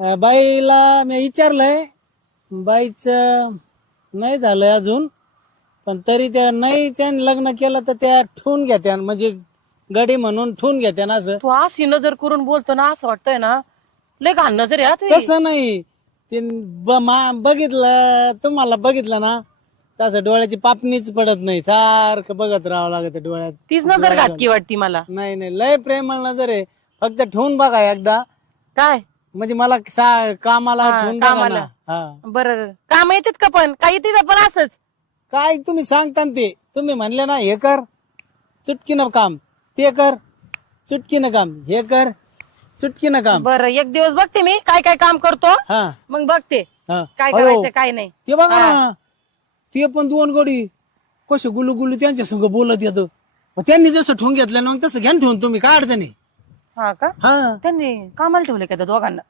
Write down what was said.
बाईला मी विचारलंय, बाईच नाही झालंय अजून, पण तरी त्या नाही त्याने लग्न केलं तर त्या ठेवून घेत्या, म्हणजे गडी म्हणून ठेवून घेत्या ना. असं तू अशी नजर करून बोलतो ना, असं वाटतंय ना लय घाण नजर आहे हा तुझी. तसं नाही. ते बघितलं, तुम्हाला बघितलं ना तसं डोळ्याची पापणीच पडत नाही, सारखं बघत राहावं लागत डोळ्यात. तीच नजर घातकी वाटती मला. नाही नाही, लय प्रेमळ नजर आहे. फक्त ठेवून बघा एकदा, काय म्हणजे मला कामाला हा, ठेवून बघा कामाला. ना. हा, बरं काम येतात का पण काही येतात पण असंच. काय तुम्ही सांगता ना ते, तुम्ही म्हणले ना हे कर चुटकीनं काम, ते कर चुटकीनं काम, हे कर चुटकीनं काम. बरं एक दिवस बघते मी काय काय काम करतो, हा मग बघते हा. काय हो. करायचं काय नाही. ते बघा ना, ते पण दोन गडी कसे गुलू गुलू त्यांच्या संग बोलत येतो. त्यांनी जसं ठेवून घेतलं ना, मग तसं घ्या ना ठेवून तुम्ही, काय अडचण आहे. हा का हा त्यांनी कामाला ठेवले का त्या दोघांना?